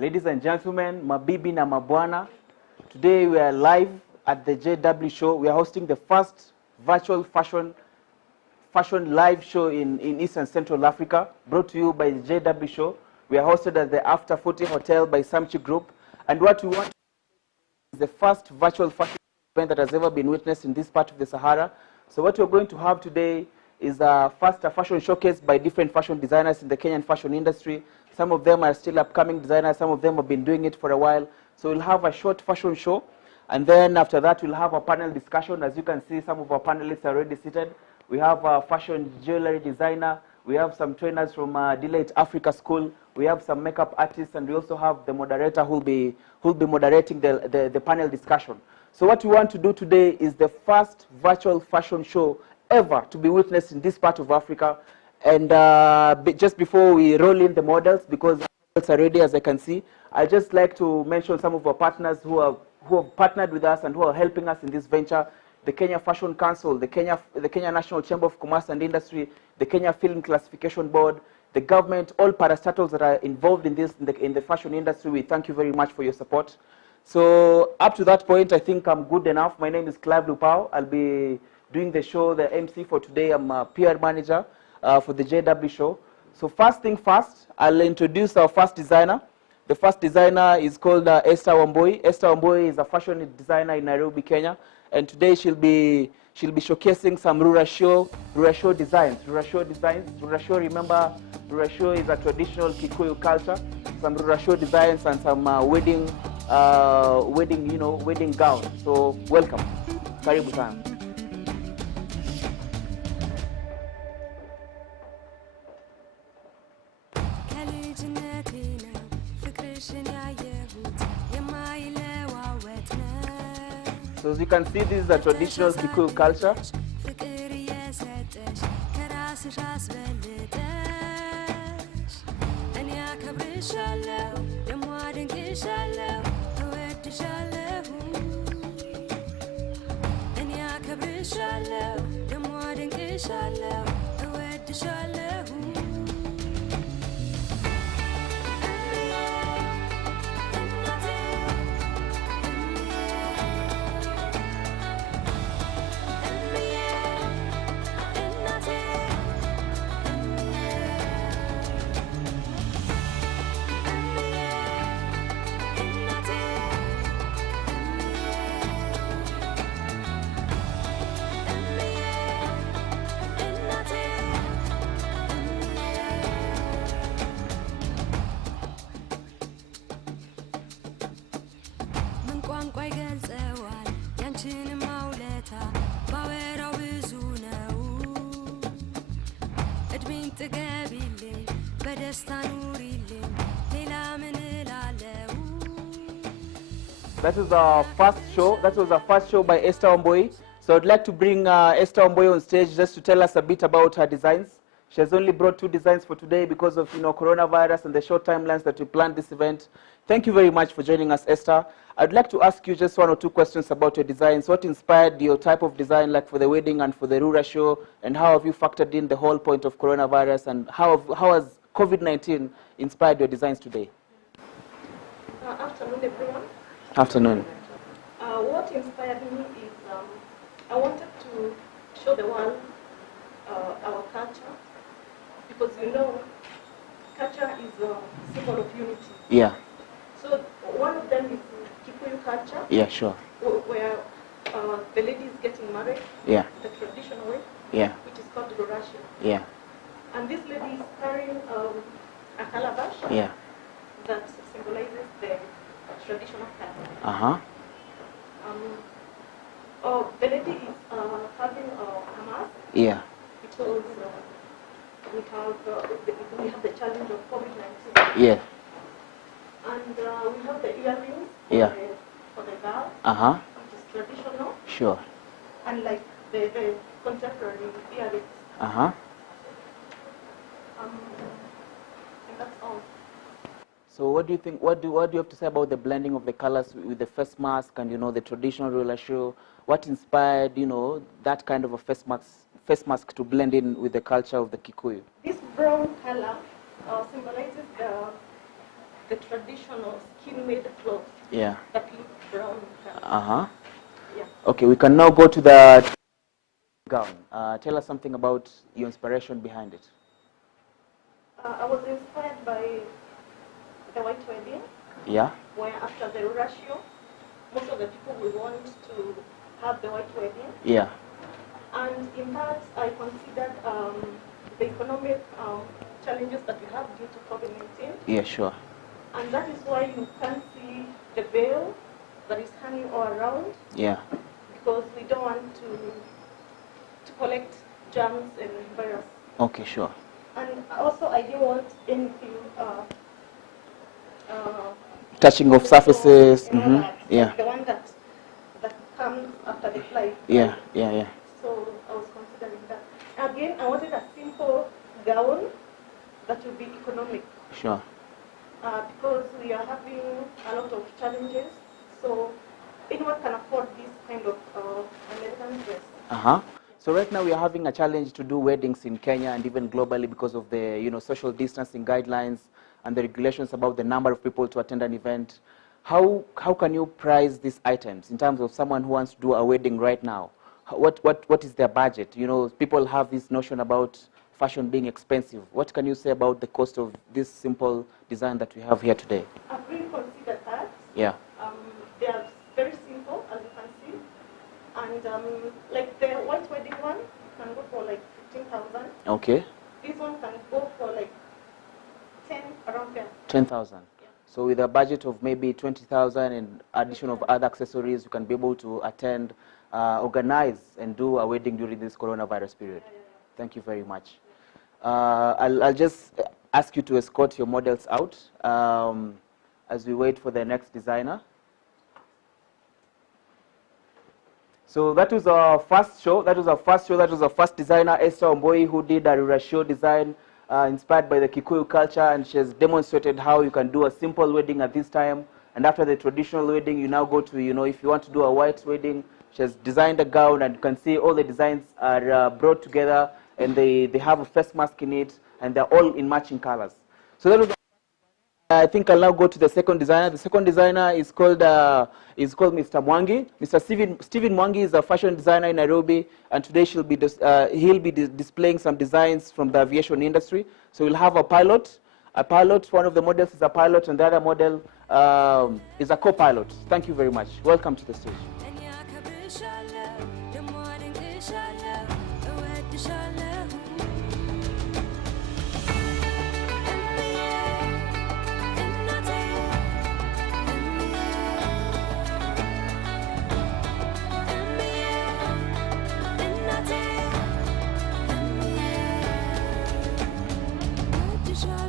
Ladies and gentlemen, mabibi na mabwana, today we are live at the JW show. We are hosting the first virtual fashion live show in East and Central Africa, brought to you by the JW show. We are hosted at the After 40 Hotel by Samchi Group. And what we want is the first virtual fashion event that has ever been witnessed in this part of the Sahara. So what we're going to have today is a fashion showcase by different fashion designers in the Kenyan fashion industry. Some of them are still upcoming designers, some of them have been doing it for a while. So we'll have a short fashion show, and then after that we'll have a panel discussion. As you can see, some of our panelists are already seated. We have a fashion jewelry designer, we have some trainers from Deloitte Africa School, we have some makeup artists, and we also have the moderator who'll be moderating the panel discussion. So what we want to do today is the first virtual fashion show ever to be witnessed in this part of Africa. And just before we roll in the models, because models are ready, as I can see, I'd just like to mention some of our partners who have partnered with us and who are helping us in this venture. The Kenya Fashion Council, the Kenya National Chamber of Commerce and Industry, the Kenya Film Classification Board, the government, all parastatals that are involved in this, in the fashion industry. We thank you very much for your support. So up to that point, I think I'm good enough. My name is Clive Lupao. I'll be doing the show, the MC for today. I'm a PR manager for the JW show. So first thing first, I'll introduce our first designer. The first designer is called Esther Wamboi. Esther Wamboi is a fashion designer in Nairobi, Kenya. And today she'll be showcasing some Rurasho designs. Rurasho, remember, Rurasho is a traditional Kikuyu culture. Some Rurasho designs and some wedding gowns. So welcome. Karibu sana. So as you can see, this is a traditional Kikuyu culture. That was our first show. That was our first show by Esther Wamboi. So I'd like to bring Esther Wamboi on stage just to tell us a bit about her designs. She has only brought 2 designs for today because of coronavirus and the short timelines that we planned this event. Thank you very much for joining us, Esther. I'd like to ask you just 1 or 2 questions about your designs. What inspired your type of design, like for the wedding and for the Rura show, and how have you factored in the whole point of coronavirus, and how has COVID-19 inspired your designs today? Afternoon, everyone. Afternoon. What inspired me is I wanted to show the world our culture, because culture is a symbol of unity. Yeah. So one of them is Kikuyu culture. Yeah, sure. Where the lady is getting married. Yeah. The traditional way. Yeah. Which is called Rurasho. Yeah. And this lady is carrying a calabash. Yeah. That symbolizes the traditional culture. The lady is having a mask. Yeah. Because we have the challenge of COVID-19. Yeah. And we have the earrings. Yeah. For the girl. Which is traditional. Sure. And like the contemporary earrings. And that's all. So what do you think? What do you have to say about the blending of the colors with the face mask and the traditional Rurasho? What inspired that kind of a face mask to blend in with the culture of the Kikuyu? This brown color symbolizes the traditional skin-made clothes Yeah. that look brown in color. Uh-huh. Yeah. Okay, we can now go to the gown. Tell us something about your inspiration behind it. I was inspired by the white wedding, Yeah. where after the ratio, most of the people will want to have the white wedding. Yeah. And in that, I considered the economic challenges that we have due to COVID-19. Yeah, sure. And that is why you can see the veil that is hanging all around. Yeah. Because we don't want to collect germs and virus. Okay, sure. And also, I didn't want anything Touching of surfaces. and all that, Yeah. like the one that comes after the flight. Yeah, yeah, yeah. So I was considering that. Again, I wanted a simple gown that would be economic. Sure. Because we are having a lot of challenges. So anyone can afford this kind of American dress. Uh-huh. So right now we are having a challenge to do weddings in Kenya and even globally because of the social distancing guidelines and the regulations about the number of people to attend an event. How can you price these items in terms of someone who wants to do a wedding right now? What is their budget? People have this notion about fashion being expensive. What can you say about the cost of this simple design that we have here today? I've really considered that. Yeah. They are very simple, as you can see. And like the white wedding one can go for like 15,000. Okay. This one can go for like 10, around there. 10,000. Yeah. So with a budget of maybe 20,000 and addition of other accessories, you can be able to attend, organize, and do a wedding during this coronavirus period. Thank you very much. I'll just ask you to escort your models out as we wait for the next designer. So that was our first show. That was our first designer, Esther Omboi, who did a Rurasho design inspired by the Kikuyu culture, and she has demonstrated how you can do a simple wedding at this time. And after the traditional wedding, you now go to, if you want to do a white wedding, she has designed a gown, and you can see all the designs are brought together, and they have a face mask in it, and they're all in matching colors. So that was I think I'll now go to the second designer. The second designer is called Mr. Mwangi. Mr. Stephen Mwangi is a fashion designer in Nairobi, and today he'll be displaying some designs from the aviation industry. So we'll have a pilot. One of the models is a pilot, and the other model is a co-pilot. Thank you very much. Welcome to the stage.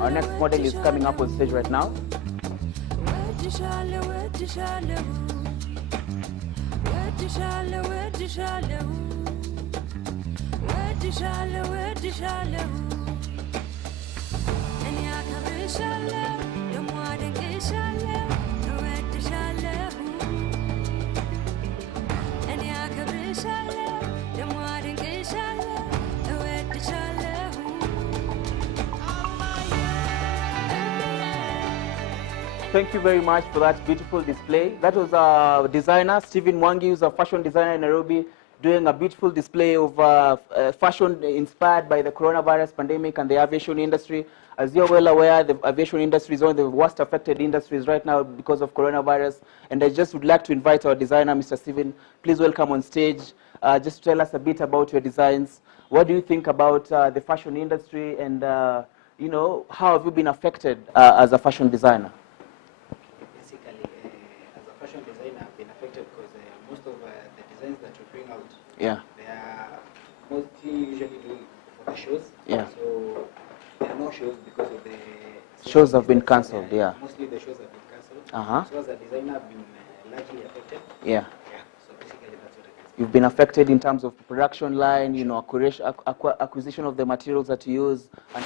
Our next model is coming up on stage right now. Thank you very much for that beautiful display. That was our designer, Stephen Mwangi, who's a fashion designer in Nairobi, doing a beautiful display of fashion inspired by the coronavirus pandemic and the aviation industry. As you're well aware, the aviation industry is one of the worst affected industries right now because of coronavirus. And I just would like to invite our designer, Mr. Stephen. Please welcome on stage. Just tell us a bit about your designs. What do you think about the fashion industry, and how have you been affected as a fashion designer? Most of the designs that we bring out, yeah, they are mostly usually doing for the shows. Yeah. So there are no shows because of the shows have been cancelled. Yeah. Mostly the shows have been cancelled. Uh-huh. So as a designer, I've been largely affected. Yeah. Yeah. So basically, that's what I can say. You've been affected in terms of production line, acquisition of the materials that you use. And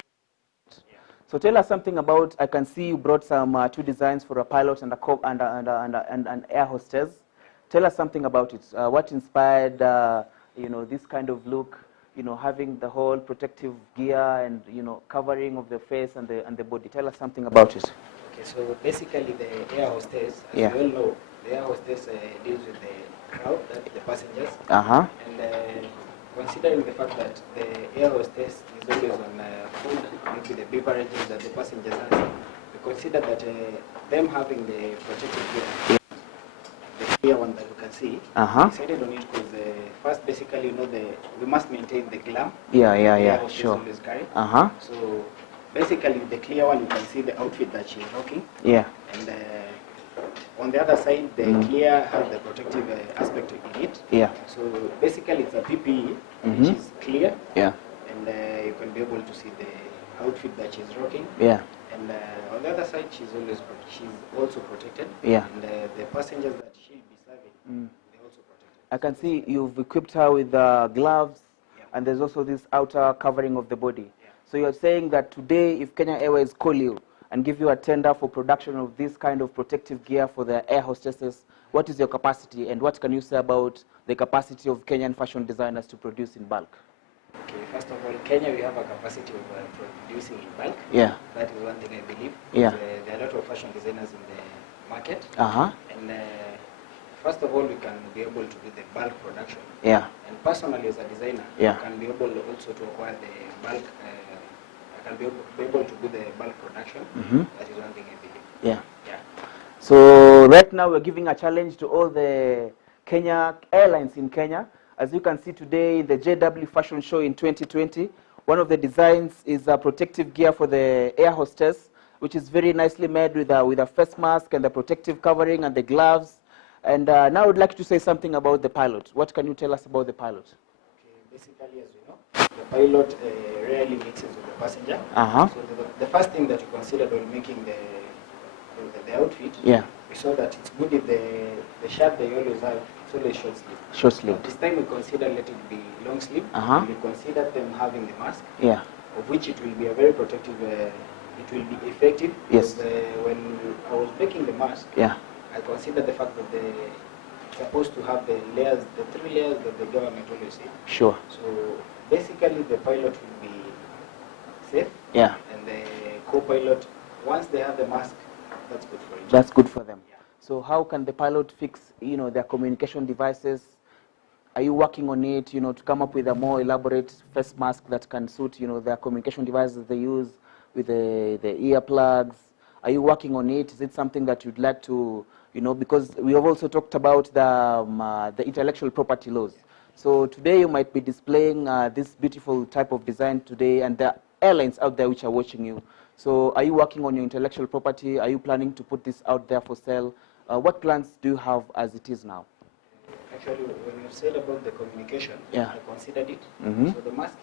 so tell us something about. I can see you brought some two designs for a pilot and an air hostess. Tell us something about it. What inspired, this kind of look, having the whole protective gear and, covering of the face and the body. Tell us something about it. Okay. Okay, so basically the air hostess, as Yeah. you all know, the air hostess deals with the crowd, that's the passengers. Uh-huh. And considering the fact that the air hostess is always on food, maybe the beverages that the passengers have, we consider that them having the protective gear, the clear one that you can see, Uh-huh. decided on it because first, basically, we must maintain the glam. Yeah, the air yeah, hostess sure. always carry. Uh-huh. So basically, the clear one, you can see the outfit that she's rocking. Yeah. And on the other side, the clear has the protective aspect in it. Yeah. So basically, it's a PPE, Mhm. which is clear. Yeah. And you can be able to see the outfit that she's rocking. Yeah. And on the other side, she's also protected. Yeah. And the passengers that she'll be serving, they're also protected. I can see you've equipped her with gloves, and there's also this outer covering of the body. So you're saying that today, if Kenya Airways call you and give you a tender for production of this kind of protective gear for the air hostesses, what is your capacity, and what can you say about the capacity of Kenyan fashion designers to produce in bulk? Okay, first of all, Kenya, we have a capacity of producing in bulk. Yeah. That is one thing I believe. Yeah. There are a lot of fashion designers in the market. Uh-huh. And first of all, we can be able to do the bulk production. Yeah. And personally, as a designer, Yeah. I can be able also to acquire the bulk. I can be able to do the bulk production. That is one thing I believe. Yeah. Yeah. So right now we're giving a challenge to all the Kenya airlines in Kenya. As you can see today in the JW Fashion Show in 2020, one of the designs is a protective gear for the air hostess, which is very nicely made with a face mask and the protective covering and the gloves. And now I would like to say something about the pilot. What can you tell us about the pilot? Okay, basically, as we know, the pilot rarely mixes with the passenger. Uh-huh. So the first thing that you considered when making the outfit, Yeah. we saw that it's good if the shirt they always have, it's always short sleeve. Short sleeve. This time we consider let it be long sleeve. Uh-huh. We consider them having the mask, Yeah. of which it will be a very protective, it will be effective. Yes. Because, when I was making the mask, Yeah. I considered the fact that it's supposed to have the layers, the 3 layers that the government always say. Sure. So basically the pilot will be safe. Yeah. And the co-pilot, once they have the mask, that's good for it. That's good for them. So how can the pilot fix, their communication devices? Are you working on it, to come up with a more elaborate face mask that can suit, their communication devices they use with the earplugs? Are you working on it? Is it something that you'd like to, because we have also talked about the intellectual property laws. So today you might be displaying this beautiful type of design today, and there are airlines out there which are watching you. So are you working on your intellectual property? Are you planning to put this out there for sale? What plans do you have as it is now? Actually, when you said about the communication, Yeah. I considered it. Mhm. So the mask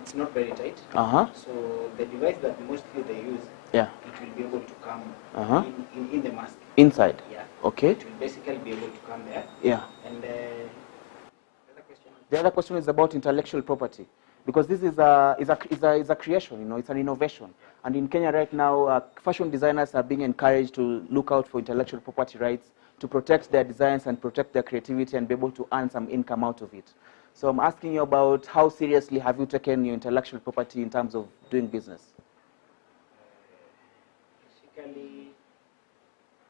it's not very tight. Uh-huh. So the device that mostly they use, Yeah. it will be able to come Uh-huh. in the mask. Inside? Yeah. Okay. It will basically be able to come there. Yeah. And The other question is about intellectual property, because this is a creation, it's an innovation. And in Kenya right now, fashion designers are being encouraged to look out for intellectual property rights to protect their designs and protect their creativity and be able to earn some income out of it. So I'm asking you about how seriously have you taken your intellectual property in terms of doing business? basically,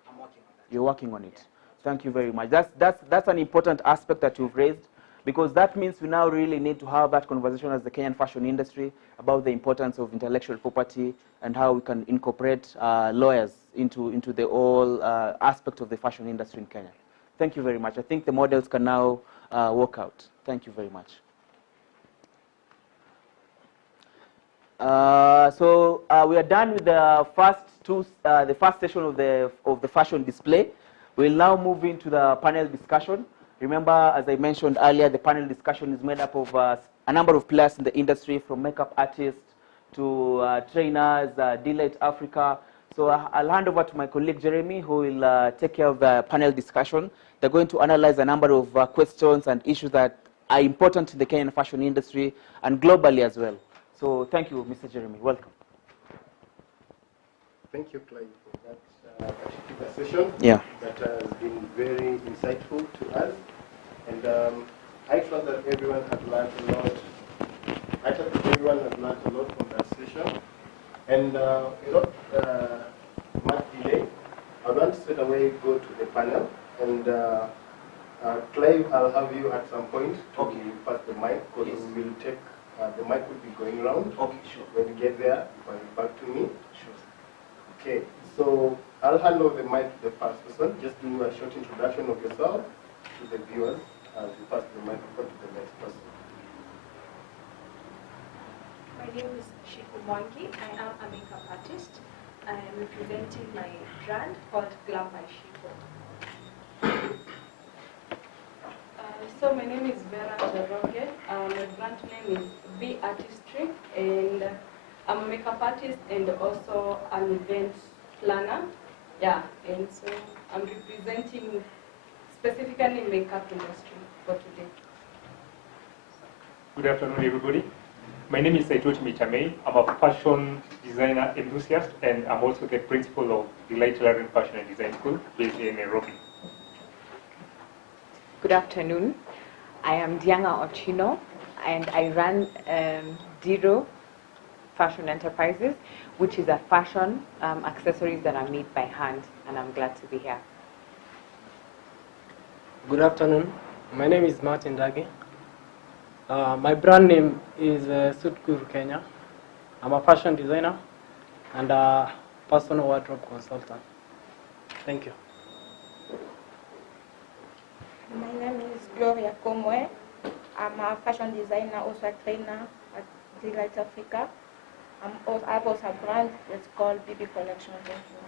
I'm working on that. You're working on it. Thank you very much. That's an important aspect that you've raised, because that means we now really need to have that conversation as the Kenyan fashion industry about the importance of intellectual property and how we can incorporate lawyers into the whole aspect of the fashion industry in Kenya. Thank you very much. I think the models can now walk out. Thank you very much. So we are done with the first session of the fashion display. We'll now move into the panel discussion. Remember, as I mentioned earlier, the panel discussion is made up of a number of players in the industry, from makeup artists to trainers, Delight Africa. So I'll hand over to my colleague Jeremy, who will take care of the panel discussion. They're going to analyze a number of questions and issues that are important to the Kenyan fashion industry and globally as well. So thank you, Mr. Jeremy. Welcome. Thank you, Clyde, for that particular session. Yeah. That has been very insightful to us. And I trust that everyone has learned a lot. I trust that everyone has learned a lot from that session. And much delay, I want to straight away go to the panel, and Clive, I'll have you at some point to pass the mic, because Yes. we will take, the mic will be going around. Okay, sure. When you get there, you can back to me. Sure. Okay, so I'll hand over the mic to the first person. Just do a short introduction of yourself to the viewers as you pass the microphone to the next person. My name is Shiku Mwangi. I am a makeup artist. I am representing my brand called Glam by Shiku. So my name is Vera Njoroge. My brand name is B Artistry, and I'm a makeup artist and also an event planner. Yeah, and so I'm representing specifically makeup industry for today. Good afternoon, everybody. My name is Saitoti Mitamei. I'm a fashion designer enthusiast, and I'm also the principal of Delight Learning Fashion and Design School based in Nairobi. Good afternoon. I am Dianga Ochino, and I run Diro Fashion Enterprises, which is a fashion accessories that are made by hand, and I'm glad to be here. Good afternoon. My name is Martin Dage. My brand name is Sutkur Kenya. I'm a fashion designer and a personal wardrobe consultant. Thank you. My name is Gloria Komwe. I'm a fashion designer, also a trainer at Delight Africa. I have also a brand that's called BB Collection. Thank you.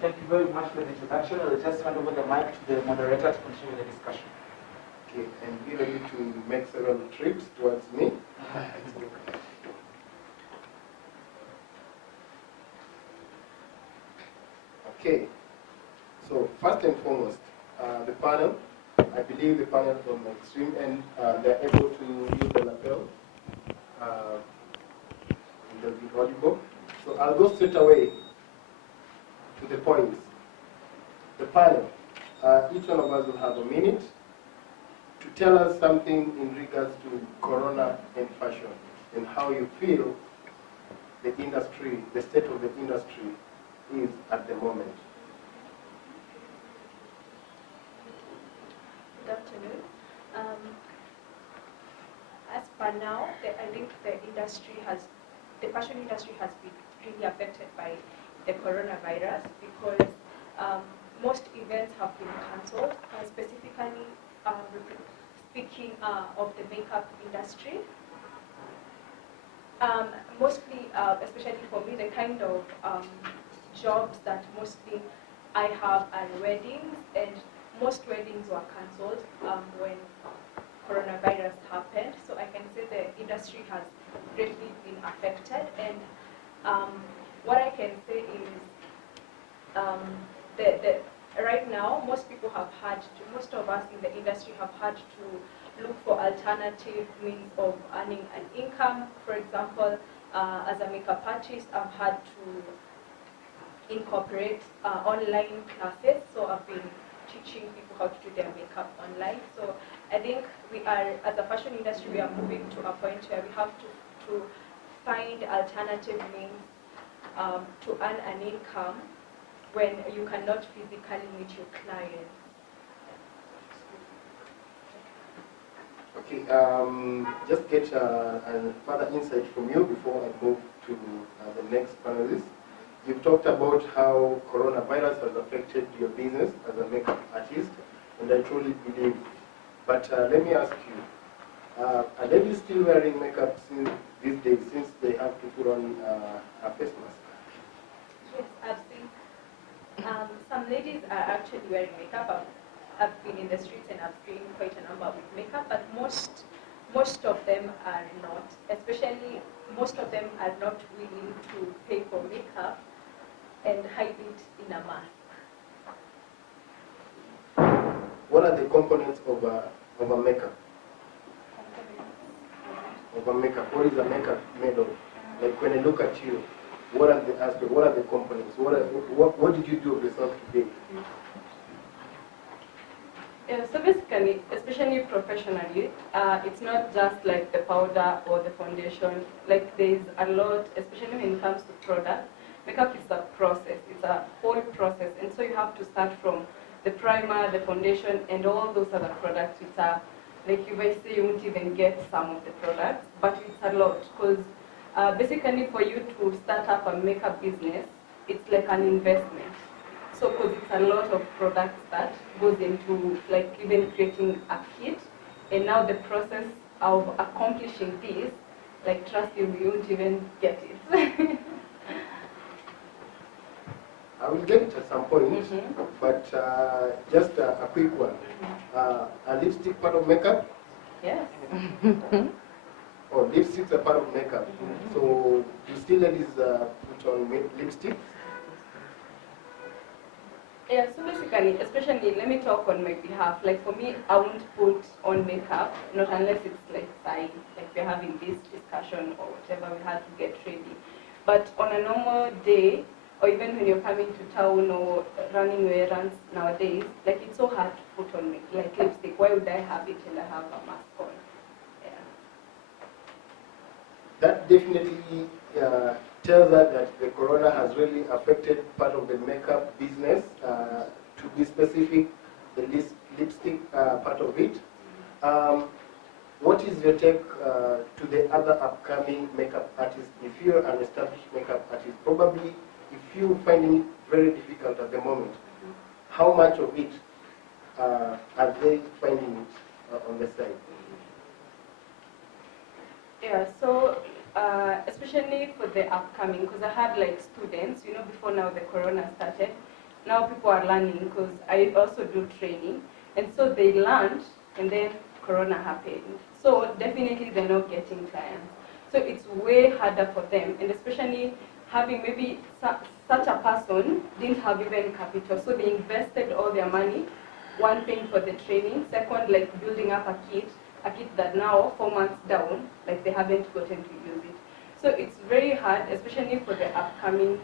Thank you very much for the introduction. I'll just hand over the mic to the moderator to continue the discussion. Okay, and be ready to make several trips towards me. Okay, so first and foremost, the panel, I believe the panel from extreme end, they're able to use the lapel in the audible. So I'll go straight away to the points. The panel, each one of us will have a minute to tell us something in regards to Corona and fashion and how you feel the industry, the state of the industry is at the moment. Good afternoon. As per now, I think the fashion industry has been really affected by the coronavirus because most events have been cancelled. Specifically, speaking of the makeup industry, mostly, especially for me, the kind of jobs that mostly I have are weddings, and most weddings were cancelled when coronavirus happened. So I can say the industry has greatly been affected, and what I can say is right now most of us in the industry have had to look for alternative means of earning an income. For example, as a makeup artist, I've had to incorporate online classes, so I've been teaching people how to do their makeup online. So I think we are, as a fashion industry, we are moving to a point where we have to find alternative means to earn an income when you cannot physically meet your clients. Okay, just get a further insight from you before I move to the next panelist. You've talked about how coronavirus has affected your business as a makeup artist, and I truly believe. But let me ask you, are ladies still wearing makeup these days, since they have to put on a face mask? Yes, I've seen some ladies are actually wearing makeup. I've been in the streets and I've seen quite a number with makeup, but most of them are not. Especially, most of them are not willing to pay for makeup and hide it in a mask. What are the components of a makeup? Of a makeup, what is a makeup made of? Like when I look at you, what are the aspects? What are the components? What did you do of yourself today? Yeah, so basically, especially professionally, it's not just like the powder or the foundation. Like there's a lot, especially when it comes to product. Makeup is a process. It's a whole process, and so you have to start from the primer, the foundation, and all those other products. Which are like you might say you won't even get some of the products, but it's a lot because basically for you to start up a makeup business, it's like an investment. So, because it's a lot of products that goes into like even creating a kit, and now the process of accomplishing this, like trust you, you won't even get it. I will get it at some point, but just a quick one. A lipstick part of makeup? Yes. Oh, lipsticks are part of makeup. So, do still ladies put on lipstick? Yeah, so basically, especially, let me talk on my behalf. Like for me, I won't put on makeup, not unless it's like like we're having this discussion or whatever, we had to get ready. But on a normal day, or even when you're coming to town or running your errands nowadays, like it's so hard to put on like lipstick. Why would I have it and I have a mask on? Yeah. That definitely tells us that the corona has really affected part of the makeup business. To be specific, the lipstick part of it. What is your take to the other upcoming makeup artists? If you're an established makeup artist, probably if you're finding it very difficult at the moment, how much of it are they finding it on the side? Yeah, so especially for the upcoming, because I had like students, you know, before now the corona started, now people are learning because I also do training, and so they learned and then corona happened. So definitely they're not getting clients. So it's way harder for them, and especially having maybe such a person didn't have even capital, so they invested all their money, one paying for the training, second like building up a kit that now 4 months down, like they haven't gotten to use it. So it's very hard, especially for the upcoming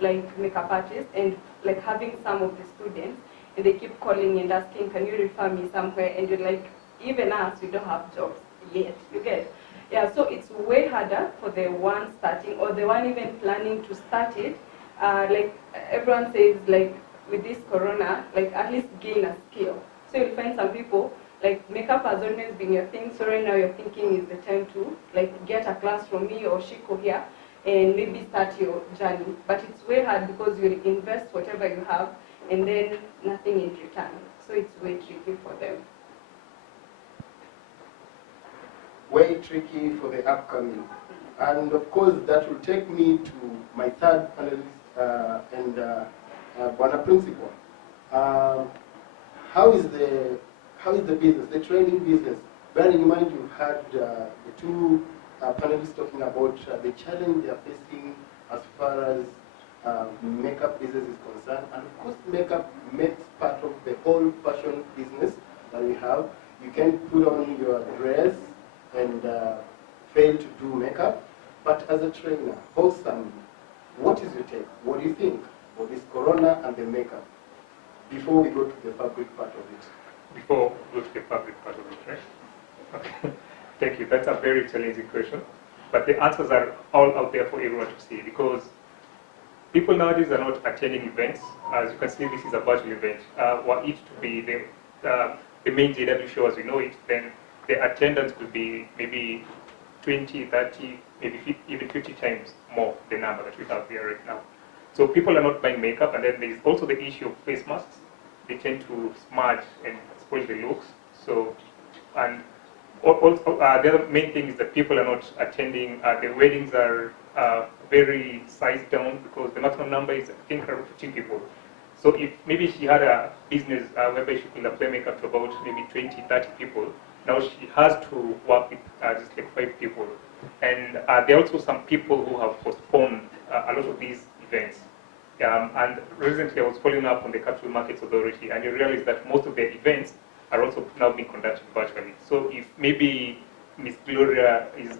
like makeup artists, and like having some of the students, and they keep calling and asking, can you refer me somewhere? And you're like, even us, we don't have jobs yet, you get? Yeah, so it's way harder for the one starting or the one even planning to start it. Like everyone says, like with this corona, like at least gain a skill. So you'll find some people, like makeup has always been your thing, so right now you're thinking is the time to like get a class from me or Shiko here and maybe start your journey. But it's way hard because you invest whatever you have and then nothing in return. So it's way tricky for them. Way tricky for the upcoming. And of course, that will take me to my third panelist and Bwana Principal. How is the business, the training business? Bearing in mind you've had the two panelists talking about the challenge they are facing as far as makeup business is concerned. And of course, makeup makes part of the whole fashion business that we have. You can put on your dress and fail to do makeup. But as a trainer, wholesome, what is your take? What do you think of this corona and the makeup before we go to the fabric part of it? Before we go to the fabric part of it, right? Okay. Thank you. That's a very challenging question. But the answers are all out there for everyone to see, because people nowadays are not attending events. As you can see, this is a virtual event. Were it to be the main JW show as we know it, then the attendance could be maybe 20, 30, maybe 50, even 50 times more the number that we have there right now. So people are not buying makeup, and then there's also the issue of face masks. They tend to smudge and spoil the looks. So, and also the other main thing is that people are not attending. The weddings are very sized down because the maximum number is, I think, around 15 people. So if maybe she had a business whereby she could apply makeup to about maybe 20, 30 people, now she has to work with just like 5 people. And there are also some people who have postponed a lot of these events. And recently I was following up on the Capital Markets Authority, and you realize that most of their events are also now being conducted virtually. So if maybe Miss Gloria is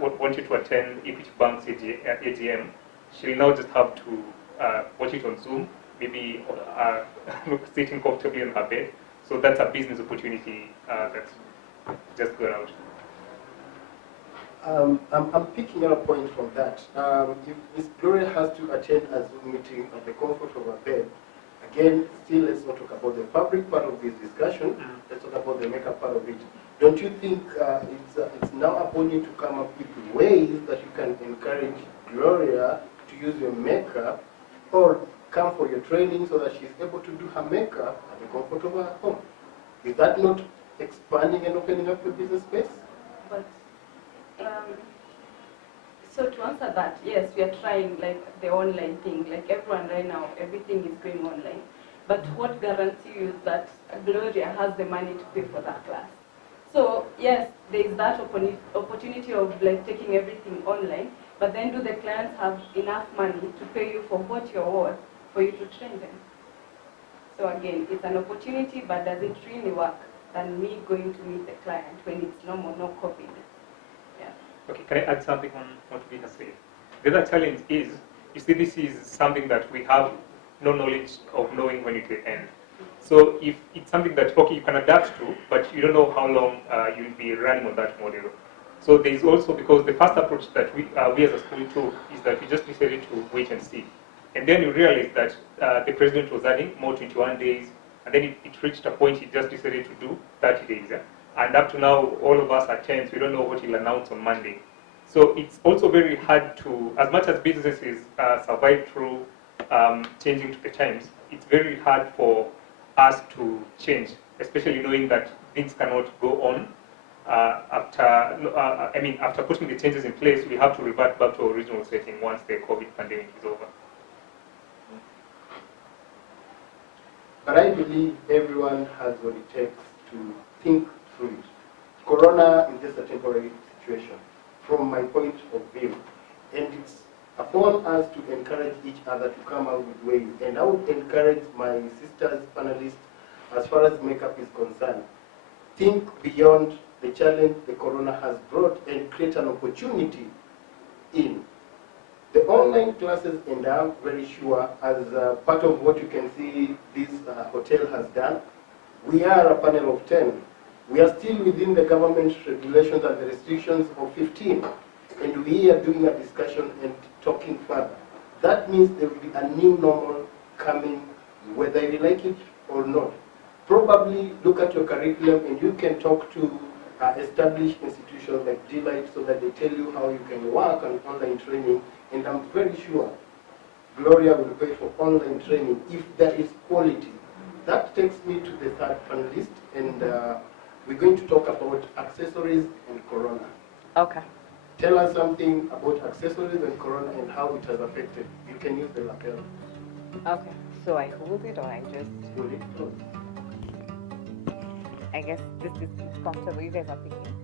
wanted to attend Equity Bank's AGM, she'll now just have to watch it on Zoom, maybe sitting comfortably on her bed. So that's a business opportunity that's just gone out. I'm picking up a point from that. If Ms. Gloria has to attend a Zoom meeting at the comfort of her bed, again, still let's not talk about the fabric part of this discussion, let's talk about the makeup part of it. Don't you think it's now upon you to come up with ways that you can encourage Gloria to use your makeup or come for your training so that she's able to do her makeup at the comfort of her home? Is that not expanding and opening up your business space? But so to answer that, yes, we are trying like the online thing. Like everyone right now, everything is going online. But what guarantees you that Gloria has the money to pay for that class? So yes, there is that opportunity of like taking everything online. But then do the clients have enough money to pay you for what you're worth for you to train them? So again, it's an opportunity, but does it really work than me going to meet the client when it's normal, no COVID? Yeah. Okay, can I add something on what we have said? The other challenge is, you see, this is something that we have no knowledge of knowing when it will end. So if it's something that, okay, you can adapt to, but you don't know how long you'll be running on that model. So there is also, because the first approach that we as a school took is that we just decided to wait and see. And then you realize that the president was adding more 21 days, and then it reached a point he just decided to do 30 days. Yeah? And up to now, all of us are tense. We don't know what he'll announce on Monday. So it's also very hard to, as much as businesses survive through changing to the times, it's very hard for us to change, especially knowing that things cannot go on. After putting the changes in place, we have to revert back to our original setting once the COVID pandemic is over. But I believe everyone has what it takes to think through it. Corona is just a temporary situation, from my point of view. And it's upon us to encourage each other to come out with ways. And I would encourage my sisters, panelists, as far as makeup is concerned, think beyond the challenge the corona has brought and create an opportunity in. The online classes, and I'm very sure, as part of what you can see this hotel has done, we are a panel of 10. We are still within the government regulations and the restrictions of 15. And we are doing a discussion and talking further. That means there will be a new normal coming, whether you like it or not. Probably look at your curriculum and you can talk to established institutions like Delight so that they tell you how you can work on online training. And I'm very sure Gloria will pay for online training if there is quality. That takes me to the third panelist, and we're going to talk about accessories and corona. Okay. Tell us something about accessories and corona and how it has affected. You can use the lapel. Okay. So I hold it or I just... Hold it close. I guess this is comfortable. You guys are picking.